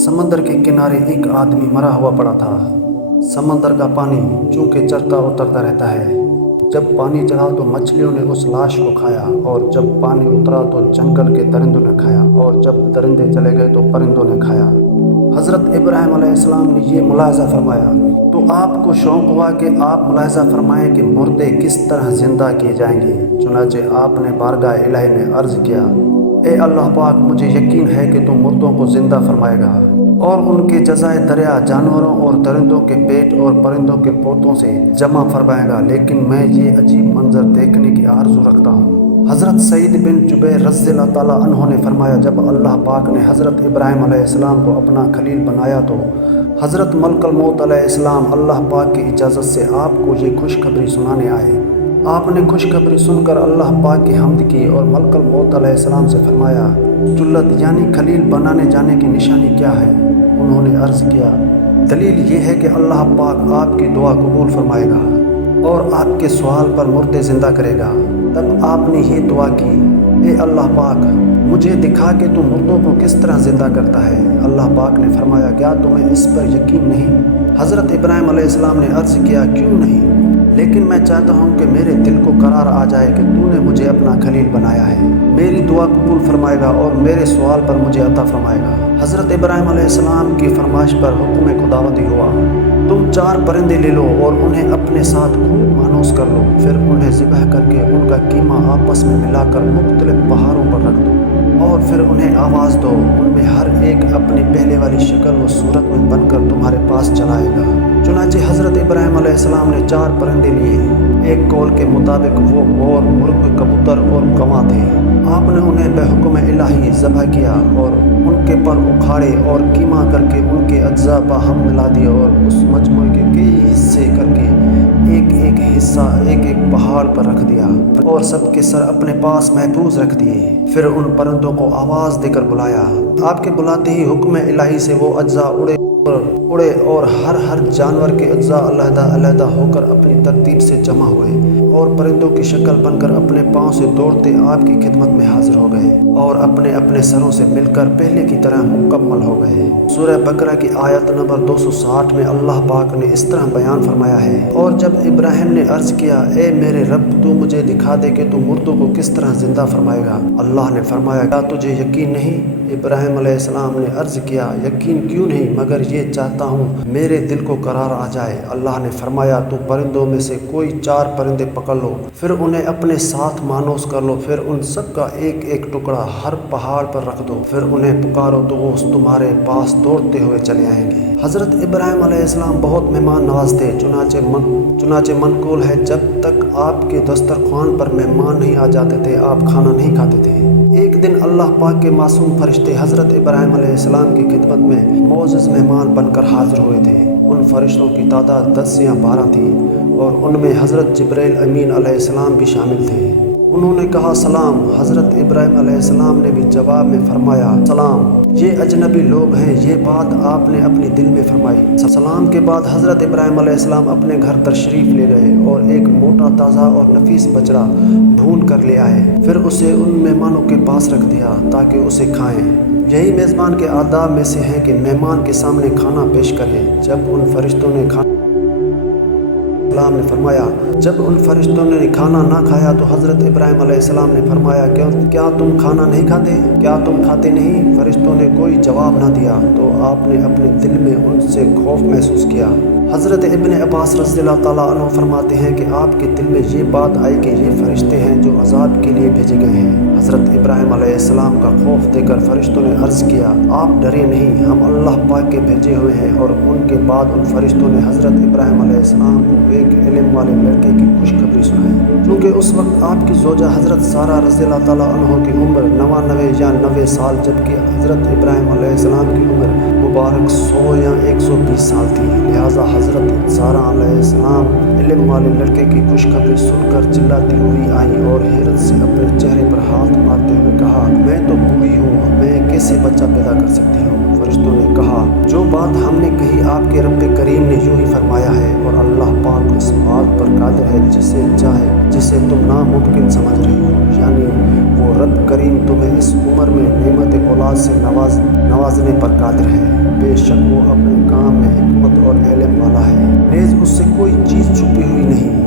سمندر کے کنارے ایک آدمی مرا ہوا پڑا تھا۔ سمندر کا پانی چونکہ چڑھتا اترتا رہتا ہے، جب پانی چڑھا تو مچھلیوں نے اس لاش کو کھایا، اور جب پانی اترا تو جنگل کے درندوں نے کھایا، اور جب درندے چلے گئے تو پرندوں نے کھایا۔ حضرت ابراہیم علیہ السلام نے یہ ملاحظہ فرمایا تو آپ کو شوق ہوا کہ آپ ملاحظہ فرمائیں کہ مردے کس طرح زندہ کیے جائیں گے۔ چنانچہ آپ نے بارگاہ الہی میں عرض کیا، اے اللہ پاک، مجھے یقین ہے کہ تم مردوں کو زندہ فرمائے گا اور ان کے جزائے دریا جانوروں اور درندوں کے پیٹ اور پرندوں کے پوتوں سے جمع فرمائے گا، لیکن میں یہ عجیب منظر دیکھنے کی آرزو رکھتا ہوں۔ حضرت سعید بن جبیر رضی اللہ تعالیٰ عنہ نے فرمایا، جب اللہ پاک نے حضرت ابراہیم علیہ السلام کو اپنا خلیل بنایا تو حضرت ملک الموت علیہ السلام اللہ پاک کی اجازت سے آپ کو یہ خوشخبری سنانے آئے۔ آپ نے خوشخبری سن کر اللہ پاک کی حمد کی اور ملک الموت علیہ السلام سے فرمایا، جلت یعنی خلیل بنانے جانے کی نشانی کیا ہے؟ انہوں نے عرض کیا، دلیل یہ ہے کہ اللہ پاک آپ کی دعا قبول فرمائے گا اور آپ کے سوال پر مردے زندہ کرے گا۔ تب آپ نے یہ دعا کی، اے اللہ پاک، مجھے دکھا کہ تو مردوں کو کس طرح زندہ کرتا ہے۔ اللہ پاک نے فرمایا، کیا تمہیں اس پر یقین نہیں؟ حضرت ابراہیم علیہ السلام نے عرض کیا، کیوں نہیں؟ لیکن میں چاہتا ہوں کہ میرے دل کو قرار آ جائے کہ تو نے مجھے اپنا خلیل بنایا ہے، میری دعا قبول فرمائے گا اور میرے سوال پر مجھے عطا فرمائے گا۔ حضرت ابراہیم علیہ السلام کی فرمائش پر حکم خداوندی ہوا، تم 4 پرندے لے لو اور انہیں اپنے ساتھ خوب مانوس کر لو، پھر انہیں ذبح کر کے ان کا قیمہ آپس میں ملا کر مختلف پہاڑوں پر رکھ دو، اور پھر انہیں آواز دو، ان میں ہر ایک اپنی پہلے والی شکل و صورت میں بن کر تمہارے پاس چلائے گا۔ چنانچہ حضرت ابراہیم علیہ السلام نے 4 پرندے لیے۔ ایک قول کے مطابق وہ مور، مرغ، کبوتر اور گواں تھے۔ آپ نے انہیں بحکم الہی ذبح کیا اور ان کے پر اکھاڑے اور قیمہ کر کے ان کے اجزاء باہم ملا دیے، اور اس مجموعے کے کئی حصے کر کے ایک ایک حصہ ایک ایک پہاڑ پر رکھ دیا اور سب کے سر اپنے پاس محفوظ رکھ دیے۔ پھر ان پرندوں کو آواز دے کر بلایا۔ آپ کے بلاتے ہی حکم الہی سے وہ اجزاء اڑے اور ہر جانور کے اجزاء علیحدہ علیحدہ ہو کر اپنی ترتیب سے جمع ہوئے، اور پرندوں کی شکل بن کر اپنے پاؤں سے دوڑتے آپ کی خدمت میں حاضر ہو گئے اور اپنے اپنے سروں سے مل کر پہلے کی طرح مکمل ہو گئے۔ سورہ بقرہ کی آیت نمبر 260 میں اللہ پاک نے اس طرح بیان فرمایا ہے، اور جب ابراہیم نے عرض کیا، اے میرے رب، تو مجھے دکھا دے کہ تو مردوں کو کس طرح زندہ فرمائے گا۔ اللہ نے فرمایا، کیا تجھے یقین نہیں؟ ابراہیم علیہ السلام نے عرض کیا، یقین کیوں نہیں، مگر یہ چاہتا ہوں میرے دل کو قرار آ جائے۔ اللہ نے فرمایا، تو پرندوں میں سے کوئی 4 پرندے پکڑ لو، پھر انہیں اپنے ساتھ مانوس کر لو، پھر ان سب کا ایک ایک ٹکڑا ہر پہاڑ پر رکھ دو، پھر انہیں پکارو تو وہ تمہارے پاس دوڑتے ہوئے چلے آئیں گے۔ حضرت ابراہیم علیہ السلام بہت مہمان نواز تھے، چنانچہ منقول ہے، جب تک آپ کے دسترخوان پر مہمان نہیں آ جاتے تھے آپ کھانا نہیں کھاتے تھے۔ ایک دن اللہ پاک کے معصوم فرشتے حضرت ابراہیم علیہ السلام کی خدمت میں معزز مہمان بن کر حاضر ہوئے تھے۔ ان فرشتوں کی تعداد 10 یا 12 تھی، اور ان میں حضرت جبرائیل امین علیہ السلام بھی شامل تھے۔ انہوں نے کہا، سلام۔ حضرت ابراہیم علیہ السلام نے بھی جواب میں فرمایا، سلام۔ یہ اجنبی لوگ ہیں، یہ بات آپ نے اپنی دل میں فرمائی۔ سلام کے بعد حضرت ابراہیم علیہ السلام اپنے گھر تشریف لے گئے اور ایک موٹا تازہ اور نفیس بچڑا بھون کر لے آئے، پھر اسے ان مہمانوں کے پاس رکھ دیا تاکہ اسے کھائیں۔ یہی میزبان کے آداب میں سے ہے کہ مہمان کے سامنے کھانا پیش کریں۔ جب ان فرشتوں نے کھانا نہ کھایا تو حضرت ابراہیم علیہ السلام نے فرمایا، کیا تم کھانا نہیں کھاتے؟ کیا تم کھاتے نہیں؟ فرشتوں نے کوئی جواب نہ دیا تو آپ نے اپنے دل میں ان سے خوف محسوس کیا۔ حضرت ابن عباس رضی اللہ تعالیٰ عنہ فرماتے ہیں کہ آپ کے دل میں یہ بات آئی کہ یہ فرشتے ہیں جو عذاب کے لیے بھیجے گئے ہیں۔ حضرت ابراہیم علیہ السلام کا خوف دیکھ کر فرشتوں نے عرض کیا، آپ ڈرے نہیں، ہم اللہ پاک کے بھیجے ہوئے ہیں۔ اور ان کے بعد ان فرشتوں نے حضرت ابراہیم علیہ السلام کو ایک علم والے لڑکے کی خوشخبری سنائی، کیونکہ اس وقت آپ کی زوجہ حضرت سارہ رضی اللہ تعالیٰ عنہ کی عمر 99 یا 90 سال، جبکہ حضرت ابراہیم علیہ السلام کی عمر مبارک 100 یا 120 سال تھی۔ لہٰذا حضرت سارہ علیہ السلام علم والے لڑکے کی خوشخبری سن کر چلاتی ہوئی آئیں اور حیرت سے اپنے چہرے پر ہاتھ مارتے ہوئے کہا، میں تو بوڑھی ہوں، میں کیسے بچہ پیدا کر سکتی ہوں؟ فرشتوں نے کہا جو بات ہم نے کہی آپ کے رب کریم نے یوں ہی فرمایا ہے اور اللہ پاک اس بات پر قادر ہے جسے چاہے جسے تم ناممکن سمجھ رہی ہو، یعنی وہ رب کریم تمہیں اس عمر میں نعمت اولاد سے نوازنے پر قادر ہے۔ بے شک وہ اپنے کام میں حکمت اور علم والا ہے، نیز اس سے کوئی چیز چھپی ہوئی نہیں۔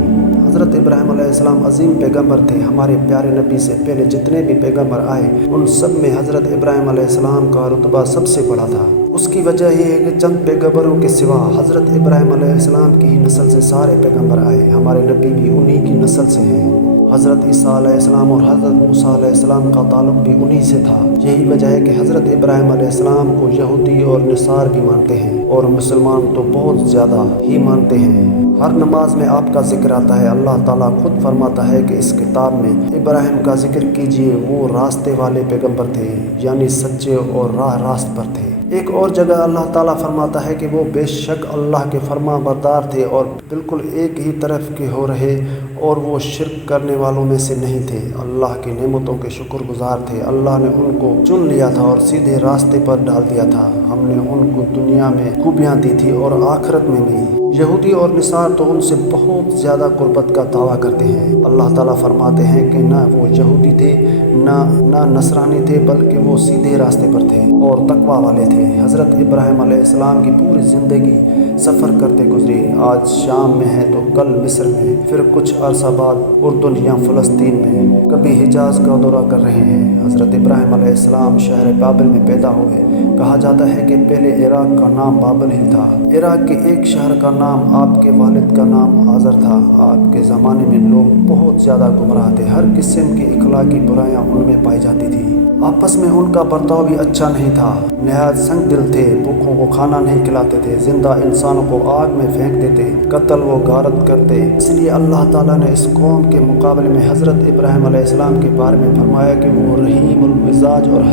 حضرت ابراہیم علیہ السلام عظیم پیغمبر تھے۔ ہمارے پیارے نبی سے پہلے جتنے بھی پیغمبر آئے ان سب میں حضرت ابراہیم علیہ السلام کا رتبہ سب سے بڑا تھا۔ اس کی وجہ یہ ہے کہ چند پیغمبروں کے سوا حضرت ابراہیم علیہ السلام کی ہی نسل سے سارے پیغمبر آئے۔ ہمارے نبی بھی انہی کی نسل سے ہیں۔ حضرت عیسیٰ علیہ السلام اور حضرت موسیٰ علیہ السلام کا تعلق بھی انہی سے تھا۔ یہی وجہ ہے کہ حضرت ابراہیم علیہ السلام کو یہودی اور نصار بھی مانتے ہیں اور مسلمان تو بہت زیادہ ہی مانتے ہیں۔ ہر نماز میں آپ کا ذکر آتا ہے۔ اللہ تعالیٰ خود فرماتا ہے کہ اس کتاب میں ابراہیم کا ذکر کیجیے، وہ راستے والے پیغمبر تھے، یعنی سچے اور راہ راست پر تھے۔ ایک اور جگہ اللہ تعالیٰ فرماتا ہے کہ وہ بے شک اللہ کے فرما بردار تھے اور بالکل ایک ہی طرف کے ہو رہے اور وہ شرک کرنے والوں میں سے نہیں تھے، اللہ کی نعمتوں کے شکر گزار تھے۔ اللہ نے ان کو چن لیا تھا اور سیدھے راستے پر ڈال دیا تھا۔ ہم نے ان کو دنیا میں خوبیاں دی تھی اور آخرت میں بھی۔ یہودی اور نصار تو ان سے بہت زیادہ قربت کا دعویٰ کرتے ہیں۔ اللہ تعالیٰ فرماتے ہیں کہ نہ وہ یہودی تھے نہ نصرانی تھے، بلکہ وہ سیدھے راستے پر تھے اور تقویٰ والے تھے۔ حضرت ابراہیم علیہ السلام کی پوری زندگی سفر کرتے گزری۔ آج شام میں ہے تو کل مصر میں، پھر کچھ عرصہ بعد اردن یا فلسطین میں، کبھی حجاز کا دورہ کر رہے ہیں۔ حضرت ابراہیم علیہ السلام شہر بابل میں پیدا ہوئے۔ کہا جاتا ہے کہ پہلے عراق کا نام بابل ہی تھا۔ عراق کے ایک شہر کا نام آپ کے والد کا نام آزر تھا۔ آپ کے زمانے میں لوگ بہت زیادہ گمراہ تھے، ہر قسم کی اخلاقی برائیاں ان میں پائی جاتی تھیں۔ آپس میں ان کا برتاؤ بھی اچھا نہیں تھا، نہایت سنگ دل تھے، بھوکوں کو کھانا نہیں کھلاتے تھے، زندہ انسانوں کو آگ میں پھینک دیتے، قتل و غارت کرتے۔ اس لیے اللہ تعالیٰ نے اس قوم کے مقابلے میں حضرت ابراہیم علیہ السلام کے بارے میں فرمایا کہ وہ رحیم المزاج اور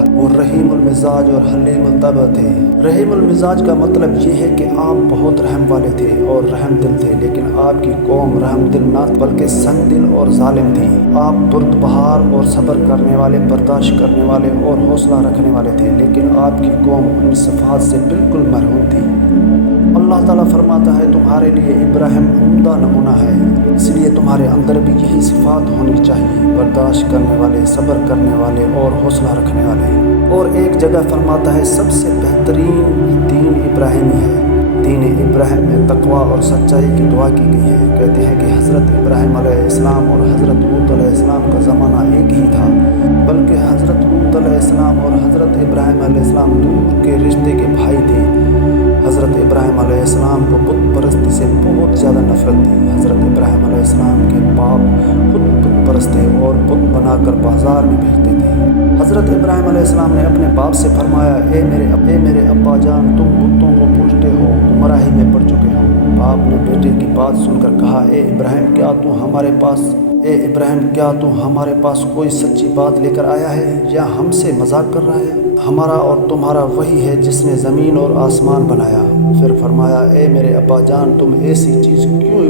حلیم الطبع تھے۔ رحیم المزاج کا مطلب یہ ہے کہ آپ بہت رحم والے تھے اور رحم دل تھے، لیکن آپ کی قوم رحم دل نہ بلکہ سنگ دل اور ظالم تھی۔ آپ بردبار اور صبر کرنے والے، برداشت کرنے والے اور حوصلہ رکھنے والے تھے، لیکن آپ کی قوم ان صفات سے بالکل محروم تھی۔ اللہ تعالیٰ فرماتا ہے تمہارے لیے ابراہیم عمدہ نمونہ ہے، اس لیے تمہارے اندر بھی یہی صفات ہونی چاہیے، برداشت کرنے والے، صبر کرنے والے اور حوصلہ رکھنے والے۔ اور ایک جگہ فرماتا ہے سب سے بہترین دین ابراہیمی ہے۔ دین ابراہیم میں تقویٰ اور سچائی کی دعا کی گئی ہے۔ کہتے ہیں کہ حضرت ابراہیم علیہ السلام اور حضرت لوط علیہ السلام کا زمانہ ایک ہی تھا، بلکہ حضرت لوط علیہ السلام اور حضرت ابراہیم علیہ السلام دور کے رشتے کے بھائی تھے۔ حضرت ابراہیم علیہ السلام کو بت پرستی سے بہت زیادہ نفرت تھی۔ حضرت ابراہیم علیہ السلام کے باپ خود بت پرست تھے اور بت بنا کر بازار میں بھیجتے تھے۔ حضرت ابراہیم علیہ السلام نے اپنے باپ سے فرمایا اے میرے ابا جان، تم بتوں کو پوجتے ہو، گمراہی میں پڑ چکے ہو۔ باپ نے بیٹے کی بات سن کر کہا اے ابراہیم کیا تو ہمارے پاس کوئی سچی بات لے کر آیا ہے یا ہم سے مذاق کر رہا ہے؟ ہمارا اور تمہارا وہی ہے جس نے زمین اور آسمان بنایا۔ پھر فرمایا اے میرے ابا جان، تم ایسی چیز کی کیوں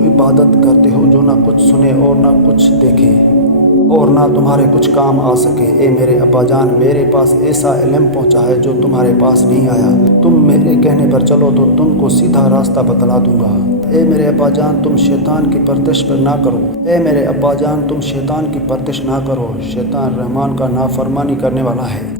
عبادت کرتے ہو جو نہ کچھ سنے اور نہ کچھ دیکھے اور نہ تمہارے کچھ کام آ سکے؟ اے میرے ابا جان، میرے پاس ایسا علم پہنچا ہے جو تمہارے پاس نہیں آیا۔ تم میرے کہنے پر چلو تو تم کو سیدھا راستہ بتلا دوں گا۔ اے میرے ابا جان، تم شیطان کی پرستش نہ کرو۔ شیطان رحمان کا نافرمانی کرنے والا ہے۔